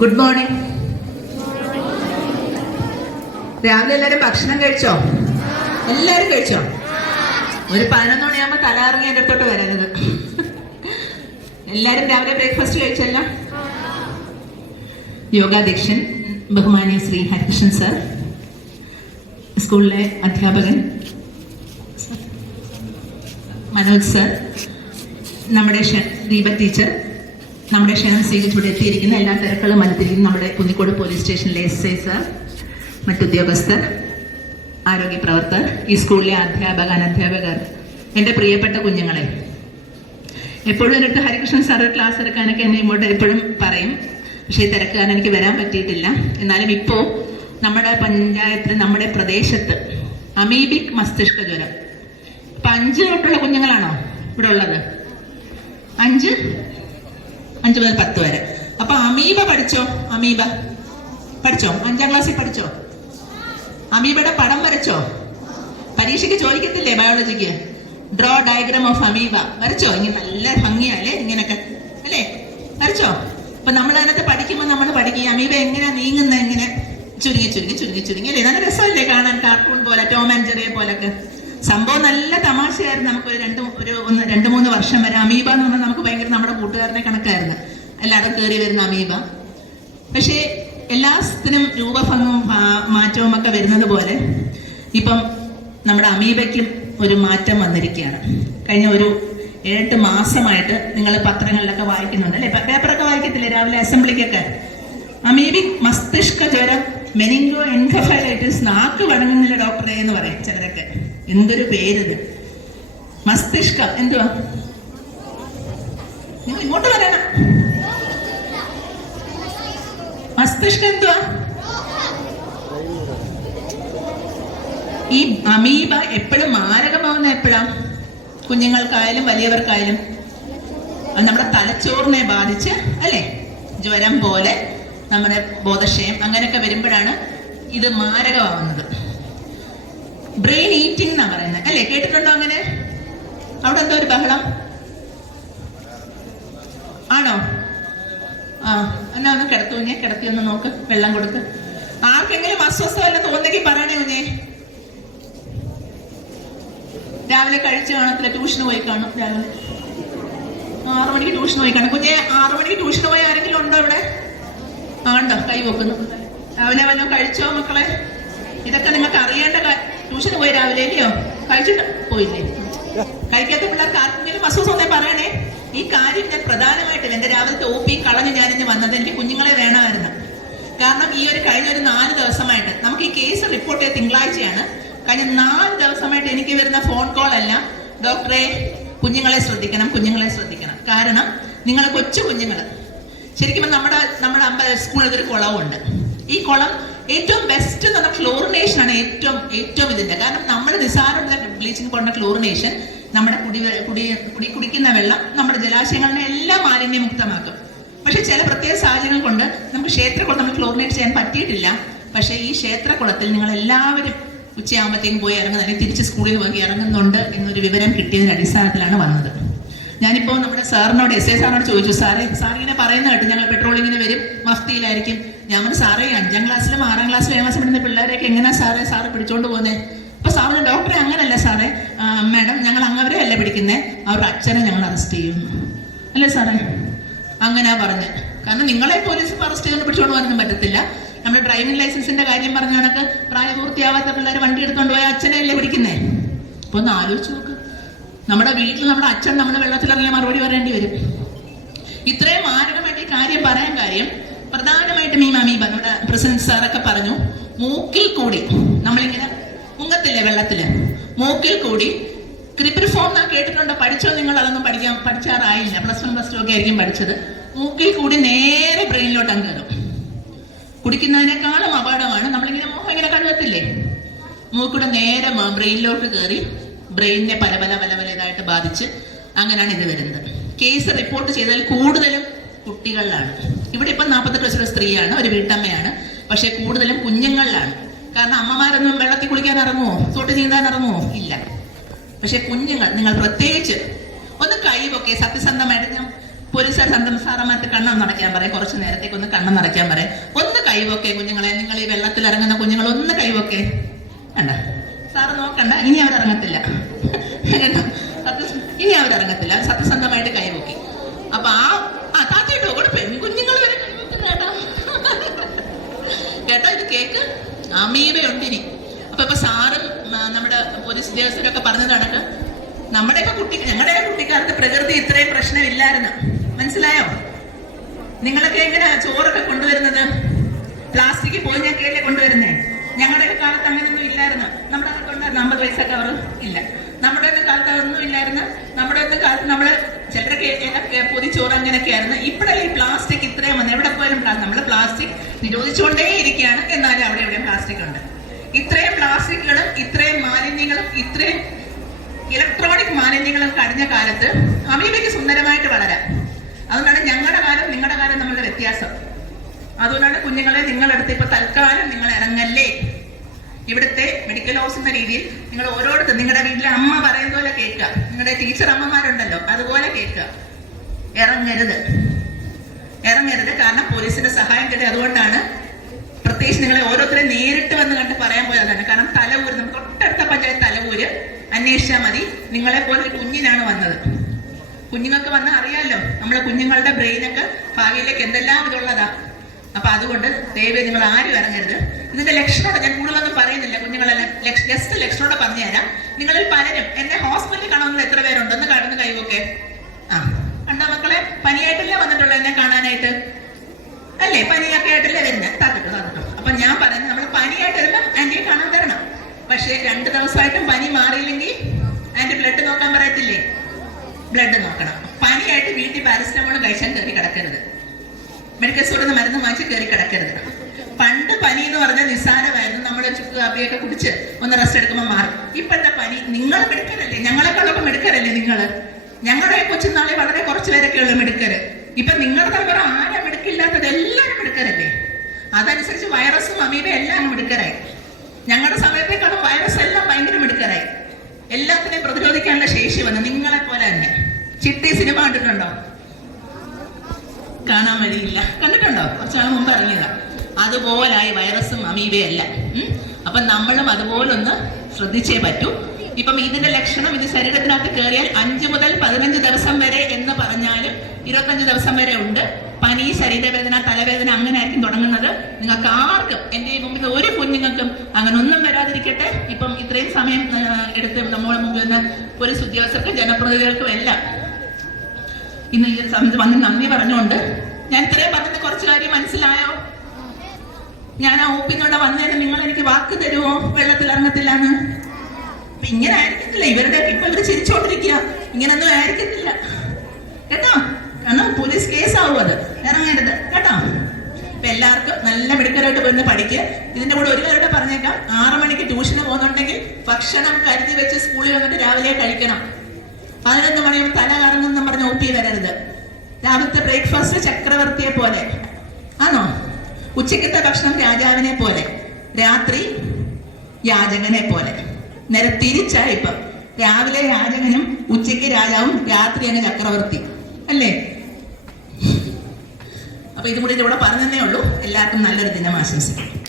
Good morning രാവിലെ എല്ലാരും ഭക്ഷണം കഴിച്ചോ? എല്ലാരും കഴിച്ചോ? ഒരു പതിനൊന്ന് മണിയാകുമ്പോ തലകറങ്ങി എന്റെ അടുത്തോട്ട് വരരുത്. എല്ലാരും രാവിലെ ബ്രേക്ക്ഫാസ്റ്റ് കഴിച്ചല്ലോ? യോഗാധ്യക്ഷൻ ബഹുമാനീയ ശ്രീ ഹരികൃഷ്ണൻ സർ സ്കൂളിലെ അധ്യാപകൻ മനോജ് സർ നമ്മുടെ ദീപ ടീച്ചർ നമ്മുടെ ക്ഷണം സ്വീകരിച്ച് ഇവിടെ എത്തിയിരിക്കുന്ന എല്ലാ തിരക്കുകളും മനത്തിരിക്കുന്ന നമ്മുടെ കുന്നിക്കോട് പോലീസ് സ്റ്റേഷനിലെ എസ് ഐ സർ മറ്റുദ്യോഗസ്ഥർ ആരോഗ്യ പ്രവർത്തകർ ഈ സ്കൂളിലെ അധ്യാപക അനധ്യാപകർ എന്റെ പ്രിയപ്പെട്ട കുഞ്ഞുങ്ങളെ. എപ്പോഴും എന്നിട്ട് ഹരികൃഷ്ണൻ സാർ ക്ലാസ് എടുക്കാനൊക്കെ എന്നെ ഇങ്ങോട്ട് എപ്പോഴും പറയും. പക്ഷേ തിരക്ക് എനിക്ക് വരാൻ പറ്റിയിട്ടില്ല. എന്നാലും ഇപ്പോൾ നമ്മുടെ പഞ്ചായത്തിൽ നമ്മുടെ പ്രദേശത്ത് അമീബിക് മസ്തിഷ്ക ജ്വരം. അപ്പം അഞ്ച് തൊട്ടുള്ള കുഞ്ഞുങ്ങളാണോ ഇവിടെ ഉള്ളത്? അഞ്ച്? അഞ്ച് മുതൽ പത്ത് വരെ. അപ്പൊ അമീബ പഠിച്ചോ? അമീബ. പഠിച്ചോ? അഞ്ചാം ക്ലാസ്സിൽ പഠിച്ചോ? അമീബയുടെ പടം വരച്ചോ? പരീക്ഷയ്ക്ക് ചോദിക്കത്തില്ലേ ബയോളജിക്ക്? ഡ്രോ ഡയഗ്രാം ഓഫ് അമീബ വരച്ചോ? ഇങ്ങനെ നല്ല ഭംഗിയല്ലേ ഇങ്ങനൊക്കെ അല്ലേ? വരച്ചോ? അപ്പൊ നമ്മൾ അതിനകത്ത് പഠിക്കുമ്പോൾ നമ്മൾ പഠിക്കുക അമീബ എങ്ങനെയാ നീങ്ങുന്ന? ഇങ്ങനെ ചുരുങ്ങി ചുരുങ്ങി ചുരുങ്ങി ചുരുങ്ങി. അല്ലേ? നല്ല രസമല്ലേ കാണാൻ? കാർട്ടൂൺ പോലെ ടോം ആൻഡ് ജെറിയെ പോലൊക്കെ. സംഭവം നല്ല തമാശയായിരുന്നു. നമുക്ക് ഒരു രണ്ട് ഒരു ഒന്ന് രണ്ട് മൂന്ന് വർഷം വരെ അമീബ എന്ന് പറഞ്ഞാൽ നമുക്ക് ഭയങ്കര നമ്മുടെ കൂട്ടുകാരനെ കണക്കായിരുന്നു. എല്ലാവരും കയറി വരുന്ന അമീബ. പക്ഷേ എല്ലാത്തിനും രൂപഭംഗവും മാറ്റവും ഒക്കെ വരുന്നത് പോലെ ഇപ്പം നമ്മുടെ അമീബയ്ക്കും ഒരു മാറ്റം വന്നിരിക്കുകയാണ്. കഴിഞ്ഞ ഒരു ഏഴെട്ട് മാസമായിട്ട് നിങ്ങൾ പത്രങ്ങളിലൊക്കെ വായിക്കുന്നുണ്ട് അല്ലെ? പേപ്പറൊക്കെ വായിക്കത്തില്ലേ? രാവിലെ അസംബ്ലിക്കൊക്കെ. അമീബിക് മസ്തിഷ്ക ജ്വരം മെനിങ്കോ എൻകഫലൈറ്റിസ് നാക്ക് വഴങ്ങുന്നില്ല ഡോക്ടറെ എന്ന് പറയും ചിലരൊക്കെ. എന്തൊരു പേരിത്? മസ്തിഷ്ക എന്തുവാ? നിങ്ങൾ ഇങ്ങോട്ട് വരണം മസ്തിഷ്ക എന്തുവാ? ഈ അമീബ എപ്പോഴും മാരകമാവുന്ന എപ്പോഴാ? കുഞ്ഞുങ്ങൾക്കായാലും വലിയവർക്കായാലും. അത് നമ്മുടെ തലച്ചോറിനെ ബാധിച്ച് അല്ലേ? ജ്വരം പോലെ നമ്മുടെ ബോധക്ഷയം അങ്ങനെയൊക്കെ വരുമ്പോഴാണ് ഇത് മാരകമാവുന്നത്. ബ്രെയിൻ ഈറ്റിംഗ് എന്നാ പറയുന്നത് അല്ലേ? കേട്ടിട്ടുണ്ടോ അങ്ങനെ? അവിടെ എന്തോ ഒരു ബഹളം? ആണോ? ആ എന്നാ ഒന്ന് കിടത്തു കുഞ്ഞെ കിടത്തി ഒന്ന് നോക്ക്. വെള്ളം കൊടുക്ക്. ആർക്കെങ്കിലും അസ്വസ്ഥമല്ല തോന്നി പറയണേ കുഞ്ഞെ രാവിലെ കഴിച്ചു കാണത്തില്ല. ട്യൂഷന് പോയി കാണും രാവിലെ. ആറു മണിക്ക് ട്യൂഷൻ പോയി കാണും. കുഞ്ഞെ ആറു മണിക്ക് ട്യൂഷൻ പോയി ആരെങ്കിലും ഉണ്ടോ ഇവിടെ? ആണ്ടോ കൈ വെക്കുന്നു. രാവിലെ വല്ലതും കഴിച്ചോ മക്കളെ? ഇതൊക്കെ നിങ്ങൾക്ക് അറിയേണ്ട ട്യൂഷന് പോയി രാവിലെ അല്ലയോ കഴിച്ചിട്ട് പോയില്ലേ? കഴിക്കാത്ത പിള്ളേർക്ക് ആർക്കെങ്കിലും അസ്വസ്ഥ ഉണ്ടെങ്കിൽ പറയണേ. ഈ കാര്യം ഞാൻ പ്രധാനമായിട്ടും എന്റെ രാവിലത്തെ ഒ പി കളഞ്ഞ് ഞാൻ ഇന്ന് വന്നത് എനിക്ക് കുഞ്ഞുങ്ങളെ വേണമായിരുന്നു. കാരണം ഈ ഒരു കഴിഞ്ഞ ഒരു നാല് ദിവസമായിട്ട് നമുക്ക് ഈ കേസ് റിപ്പോർട്ട് ചെയ്ത തിങ്കളാഴ്ചയാണ്. കഴിഞ്ഞ നാല് ദിവസമായിട്ട് എനിക്ക് വരുന്ന ഫോൺ കോൾ എല്ലാം ഡോക്ടറെ കുഞ്ഞുങ്ങളെ ശ്രദ്ധിക്കണം കുഞ്ഞുങ്ങളെ ശ്രദ്ധിക്കണം. കാരണം നിങ്ങൾ കൊച്ചു കുഞ്ഞുങ്ങൾ ശരിക്കും നമ്മുടെ നമ്മുടെ അമ്പ സ്കൂളിൽ ഒരു കുളമുണ്ട് ഈ കുളം ഏറ്റവും ബെസ്റ്റ് എന്ന് പറഞ്ഞാൽ ക്ലോറിനേഷൻ ആണ് ഏറ്റവും ഏറ്റവും ഇതിന്റെ കാരണം നമ്മൾ നിസ്സാരമുള്ള ബ്ലീച്ചിങ് കൊണ്ട ക്ലോറിനേഷൻ നമ്മുടെ കുടി കുടി കുടി കുടിക്കുന്ന വെള്ളം നമ്മുടെ ജലാശയങ്ങളുടെ എല്ലാ മാലിന്യം മുക്തമാക്കും. പക്ഷെ ചില പ്രത്യേക സാഹചര്യങ്ങൾ കൊണ്ട് നമുക്ക് ക്ഷേത്രക്കുളം നമ്മൾ ക്ലോറിനേറ്റ് ചെയ്യാൻ പറ്റിയിട്ടില്ല. പക്ഷെ ഈ ക്ഷേത്രക്കുളത്തിൽ നിങ്ങൾ എല്ലാവരും ഉച്ചയാകുമ്പോഴത്തേക്കും പോയി ഇറങ്ങുന്ന അല്ലെങ്കിൽ തിരിച്ച് സ്കൂളിൽ പോയി ഇറങ്ങുന്നുണ്ട് എന്നൊരു വിവരം കിട്ടിയതിന്റെ അടിസ്ഥാനത്തിലാണ് വന്നത്. ഞാനിപ്പോൾ നമ്മുടെ സാറിനോട് എസ് എ സാറിനോട് ചോദിച്ചു സാറേ സാർ ഇങ്ങനെ പറയുന്ന കേട്ട് ഞങ്ങൾ പെട്രോളിങ്ങിന് വരും? മഫ്തിയിലായിരിക്കും ഞാൻ പറഞ്ഞു സാറേ അഞ്ചാം ക്ലാസ്സിലും ആറാം ക്ലാസ്സിലും ഏഴാം ക്ലാസ് പഠിക്കുന്ന പിള്ളേരെയൊക്കെ എങ്ങനെയാ സാറേ സാറ് പിടിച്ചോണ്ട് പോകുന്നേ അപ്പൊ സാറിന് ഡോക്ടറെ അങ്ങനല്ല സാറേ. മാഡം ഞങ്ങൾ അങ്ങവരെ അല്ല പിടിക്കുന്നത് അവരുടെ അച്ഛനെ ഞങ്ങൾ അറസ്റ്റ് ചെയ്യും. അല്ലേ സാറേ? അങ്ങനെയാ പറഞ്ഞത് കാരണം നിങ്ങളെ പോലീസ് അറസ്റ്റ് ചെയ്തുകൊണ്ട് പിടിച്ചോണ്ട് പോകാനൊന്നും പറ്റത്തില്ല. നമ്മുടെ ഡ്രൈവിംഗ് ലൈസൻസിന്റെ കാര്യം പറഞ്ഞ കണക്ക് പ്രായപൂർത്തിയാവാത്ത പിള്ളേർ വണ്ടി എടുത്തോണ്ട് പോയ അച്ഛനെ അല്ലേ പിടിക്കുന്നേ? അപ്പൊ ഒന്ന് ആലോചിച്ച് നോക്ക്. നമ്മുടെ വീട്ടിൽ നമ്മുടെ അച്ഛൻ നമ്മുടെ വെള്ളത്തിലിറങ്ങിയ മറുപടി പറയേണ്ടി വരും. ഇത്രയും മാരകമായിട്ട് ഈ കാര്യം പറയാൻ കാര്യം പ്രധാനമായിട്ടും ഈ മമീബ നമ്മുടെ പ്രസിഡന്റ് സാറൊക്കെ പറഞ്ഞു മൂക്കിൽ കൂടി നമ്മളിങ്ങനെ മുങ്ങത്തില്ലേ വെള്ളത്തിൽ മൂക്കിൽ കൂടി ക്രിപ്രിഫോം നാ കേട്ടിട്ടുണ്ട്? പഠിച്ചോ നിങ്ങൾ? അതൊന്നും പഠിക്കാൻ പഠിച്ചാറായില്ല. പ്ലസ് വൺ പ്ലസ് ടു ഒക്കെ ആയിരിക്കും പഠിച്ചത്. മൂക്കിൽ കൂടി നേരെ ബ്രെയിനിലോട്ട് അങ്ങ് കയറും കുടിക്കുന്നതിനേക്കാളും അപകടമാണ്. നമ്മളിങ്ങനെ മോഹം ഇങ്ങനെ കഴുകത്തില്ലേ? മൂക്കൂടെ നേരെ ബ്രെയിനിലോട്ട് കയറി ബ്രെയിനിനെ പല പല പല പല ഇതായിട്ട് ബാധിച്ച് അങ്ങനെയാണ് ഇത് വരുന്നത്. കേസ് റിപ്പോർട്ട് ചെയ്താൽ കൂടുതലും കുട്ടികളിലാണ്. ഇവിടെ ഇപ്പം നാൽപ്പത്തെട്ട് വയസ്സുള്ള സ്ത്രീയാണ് ഒരു വീട്ടമ്മയാണ്. പക്ഷേ കൂടുതലും കുഞ്ഞുങ്ങളിലാണ്. കാരണം അമ്മമാരൊന്നും വെള്ളത്തിൽ കുളിക്കാൻ ഇറങ്ങുമോ തൊട്ട് നീന്താൻ ഇറങ്ങുമോ ഇല്ല. പക്ഷെ കുഞ്ഞുങ്ങൾ നിങ്ങൾ പ്രത്യേകിച്ച് ഒന്ന് കഴിവൊക്കെ സത്യസന്ധമായിട്ട് ഞാൻ പോലീസ് സാറന്മാർക്ക് കണ്ണം നടക്കാൻ പറയും. കുറച്ച് നേരത്തേക്ക് ഒന്ന് കണ്ണം നടക്കാൻ പറയും. ഒന്ന് കഴിവൊക്കെ കുഞ്ഞുങ്ങളെ നിങ്ങൾ ഈ വെള്ളത്തിൽ ഇറങ്ങുന്ന കുഞ്ഞുങ്ങൾ ഒന്ന് കഴിവൊക്കെ കണ്ട? സാറ് നോക്കണ്ട ഇനി അവരിറങ്ങത്തില്ല. ഇനി അവരിറങ്ങത്തില്ല. സത്യസന്ധമായിട്ട് കൈവൊക്കി അപ്പൊ ആ ആ താത്തയിട്ടോ കൂടെ പെൺകുഞ്ഞുങ്ങൾ വരെ കൈവെക്കുന്ന കേട്ടോ കേട്ടോ ഇത് കേക്ക് അമീബയുണ്ട് ഇനി അപ്പൊ ഇപ്പൊ സാറും നമ്മുടെ പോലീസ് ഉദ്യോഗസ്ഥരും ഒക്കെ പറഞ്ഞത് കണക്ക് നമ്മുടെയൊക്കെ കുട്ടി ഞങ്ങളുടെയൊക്കെ കുട്ടിക്കാലത്ത് പ്രകൃതി ഇത്രയും പ്രശ്നമില്ലായിരുന്നു. മനസ്സിലായോ? നിങ്ങളൊക്കെ എങ്ങനെ ചോറൊക്കെ കൊണ്ടുവരുന്നത്? പ്ലാസ്റ്റിക് പോയി പോയിഞ്ഞൊക്കെയല്ലേ കൊണ്ടുവരുന്നേ? ഞങ്ങളുടെ കാലത്ത് അങ്ങനെയൊന്നും ഇല്ലായിരുന്നു. നമ്മുടെ കൊണ്ടുവരുന്ന അമ്പത് പൈസ കവർ ഇല്ല. നമ്മുടെ ഒന്നും കാലത്ത് അതൊന്നും ഇല്ലായിരുന്നു. നമ്മുടെ ഒന്നും കാലത്ത് നമ്മൾ ചിലരൊക്കെ പൊതിച്ചോറ് അങ്ങനെയൊക്കെ ആയിരുന്നു ഇപ്പോഴല്ലേ ഈ പ്ലാസ്റ്റിക് ഇത്രയും വന്നത് എവിടെ പോയാലും നമ്മൾ പ്ലാസ്റ്റിക് നിരോധിച്ചുകൊണ്ടേ ഇരിക്കുകയാണ് എന്നാലും അവിടെ എവിടെയും പ്ലാസ്റ്റിക് ഉണ്ട്. ഇത്രയും പ്ലാസ്റ്റിക്കുകളും ഇത്രയും മാലിന്യങ്ങളും ഇത്രയും ഇലക്ട്രോണിക് മാലിന്യങ്ങളും കഴിഞ്ഞ കാലത്ത് അമീബയ്ക്ക് സുന്ദരമായിട്ട് വളരാം അതുകൊണ്ടാണ് ഞങ്ങളുടെ കാലം നിങ്ങളുടെ കാലം നമ്മുടെ വ്യത്യാസം. അതുകൊണ്ടാണ് കുഞ്ഞുങ്ങളെ നിങ്ങളെടുത്ത് ഇപ്പൊ തൽക്കാലം നിങ്ങൾ ഇറങ്ങല്ലേ. ഇവിടുത്തെ മെഡിക്കൽ ഹൗസ് എന്ന രീതിയിൽ നിങ്ങൾ ഓരോരുത്തർ നിങ്ങളുടെ വീട്ടിലെ അമ്മ പറയുന്ന പോലെ കേൾക്കുക. നിങ്ങളുടെ ടീച്ചർ അമ്മമാരുണ്ടല്ലോ അതുപോലെ കേൾക്കുക. ഇറങ്ങരുത്. ഇറങ്ങരുത്. കാരണം പോലീസിന്റെ സഹായം കിട്ടി. അതുകൊണ്ടാണ് പ്രത്യേകിച്ച് നിങ്ങളെ ഓരോരുത്തരെ നേരിട്ട് വന്ന് കണ്ട് പറയാൻ പോയതാണ് കാരണം തലവൂര് നമുക്ക് തൊട്ടടുത്ത പഞ്ചായത്ത് തലവൂര് അന്വേഷിച്ചാൽ മതി. നിങ്ങളെ പോലെ ഒരു കുഞ്ഞിനാണ് വന്നത്. കുഞ്ഞുങ്ങൾക്ക് വന്നാൽ അറിയാമല്ലോ നമ്മളെ കുഞ്ഞുങ്ങളുടെ ബ്രെയിനൊക്കെ ഭാവിയിലേക്ക് എന്തെല്ലാം ഇതുള്ളതാ. അപ്പൊ അതുകൊണ്ട് ദയവേ നിങ്ങൾ ആരും ഇറങ്ങരുത്. ഇതിന്റെ ലക്ഷണോടെ ഞാൻ കൂടുതലൊന്നും പറയുന്നില്ല. കുഞ്ഞുങ്ങളെല്ലാം ജസ്റ്റ് ലക്ഷണോടെ പറഞ്ഞുതരാം. നിങ്ങളിൽ പലരും എന്നെ ഹോസ്പിറ്റലിൽ കാണുന്ന എത്ര പേരുണ്ടെന്ന് കടന്ന് കഴിവൊക്കെ ആ. കണ്ട മക്കളെ പനിയായിട്ടല്ലേ വന്നിട്ടുള്ളൂ എന്നെ കാണാനായിട്ട്? അല്ലേ? പനിയൊക്കെ ആയിട്ടല്ലേ വരുന്നത് താത്തിട്ടു താത്തിട്ടു അപ്പൊ ഞാൻ പറയുന്നത് നമ്മൾ പനിയായിട്ട് വരുമ്പോൾ ആന്റിയെ കാണാൻ തരണം. പക്ഷേ രണ്ട് ദിവസമായിട്ടും പനി മാറിയില്ലെങ്കിൽ ആന്റി ബ്ലഡ് നോക്കാൻ പറയത്തില്ലേ? ബ്ലഡ് നോക്കണം. പനിയായിട്ട് വീട്ടിൽ പാരസിറ്റമോൾ കഴിച്ചാൽ കയറി കിടക്കരുത്. മെഡിക്കൽ സ്റ്റോറിൽ നിന്ന് മരുന്ന് വാങ്ങിച്ച് കയറി കിടക്കരുത്. പണ്ട് പനി എന്ന് പറഞ്ഞാൽ നിസ്സാരമായിരുന്നു. നമ്മൾ ചുക്ക് കാപ്പിയൊക്കെ കുടിച്ച് ഒന്ന് റെസ്റ്റ് എടുക്കുമ്പോൾ മാറും. ഇപ്പോഴത്തെ പനി നിങ്ങൾ മെടുക്കരല്ലേ ഞങ്ങളെക്കാളൊക്കെ മെടുക്കരല്ലേ നിങ്ങൾ ഞങ്ങളുടെ കൊച്ചുനാളെ വളരെ കുറച്ചു പേരൊക്കെ ഉള്ളു മെടുക്കൽ ഇപ്പൊ നിങ്ങളുടെ തലമുറ ആരാ മെടുക്കില്ലാത്തത്? എല്ലാവരും മെടുക്കരല്ലേ? അതനുസരിച്ച് വൈറസും അമീബയും എല്ലാം മെടുക്കരായി. ഞങ്ങളുടെ സമയത്തേക്കാളും വൈറസ് എല്ലാം ഭയങ്കര മെടുക്കരായി. എല്ലാത്തിനെയും പ്രതിരോധിക്കാനുള്ള ശേഷി വന്നു. നിങ്ങളെ പോലെ തന്നെ. ചിട്ടി സിനിമ കണ്ടിട്ടുണ്ടോ? കാണാൻ വഴിയില്ല. കണ്ടിട്ടുണ്ടോ? കുറച്ചാൾ മുമ്പ് ഇറങ്ങിയതാ അതുപോലായി വൈറസും അമീബയും എല്ലാം. അപ്പൊ നമ്മളും അതുപോലൊന്ന് ശ്രദ്ധിച്ചേ പറ്റൂ. ഇപ്പം ഇതിന്റെ ലക്ഷണം ഇത് ശരീരത്തിനകത്ത് കയറിയാൽ അഞ്ച് മുതൽ പതിനഞ്ച് ദിവസം വരെ എന്ന് പറഞ്ഞാലും ഇരുപത്തഞ്ച് ദിവസം വരെ ഉണ്ട്. പനി ശരീരവേദന തലവേദന അങ്ങനെ ആയിരിക്കും തുടങ്ങുന്നത്. നിങ്ങൾക്ക് ആർക്കും എന്റെ മുമ്പിൽ ഒരു കുഞ്ഞുങ്ങൾക്കും അങ്ങനെ ഒന്നും വരാതിരിക്കട്ടെ. ഇപ്പം ഇത്രയും സമയം എടുത്ത് നമ്മുടെ മുമ്പിൽ നിന്ന് പോലീസ് ഉദ്യോഗസ്ഥർക്കും ജനപ്രതിനിധികൾക്കും എല്ലാം ഇന്ന് ഈ ഒരു സമയത്ത് വന്ന് നന്ദി പറഞ്ഞുകൊണ്ട് ഞാൻ ഇത്രയും പറഞ്ഞത് കുറച്ച് കാര്യം മനസ്സിലായോ? ഞാൻ ആ ഒപ്പിന്നോടെ വന്നതിന് നിങ്ങൾ എനിക്ക് വാക്ക് തരുമോ? വെള്ളത്തിൽ ഇറങ്ങത്തില്ലാന്ന്? ഇങ്ങനെ ആയിരിക്കത്തില്ല. ഇവരുടെ ഇപ്പൊ ഇവർ ചിരിച്ചോണ്ടിരിക്കുക ഇങ്ങനൊന്നും ആയിരിക്കത്തില്ല. കേട്ടോ? കാരണം പോലീസ് കേസാവും അത്. ഇറങ്ങരുത് കേട്ടോ? ഇപ്പൊ എല്ലാവർക്കും നല്ല മിടുക്കരായിട്ട് പോയി പഠിക്കുക ഇതിന്റെ കൂടെ ഒരു കാര്യം പറഞ്ഞേക്കാം. ആറു മണിക്ക് ട്യൂഷന് പോകുന്നുണ്ടെങ്കിൽ ഭക്ഷണം കരുതി വെച്ച് സ്കൂളിൽ വന്നിട്ട് രാവിലെ കഴിക്കണം. പതിനൊന്ന് മണിയും തല കറങ്ങുന്നു പറഞ്ഞ് ഒപ്പി വരരുത്. രാവിലത്തെ ബ്രേക്ക്ഫാസ്റ്റ് ചക്രവർത്തിയെ പോലെ. ആണോ ഉച്ചക്കത്തെ ഭക്ഷണം രാജാവിനെ പോലെ. രാത്രി യാചകനെ പോലെ. നേരെ തിരിച്ചായി ഇപ്പം. രാവിലെ രാജകനും ഉച്ചയ്ക്ക് രാജാവും രാത്രിയാണ് ചക്രവർത്തി. അല്ലേ? അപ്പൊ ഇതുകൂടി ഇതിവിടെ പറഞ്ഞതേ ഉള്ളൂ. എല്ലാവർക്കും നല്ലൊരു ദിനം ആശംസിക്കും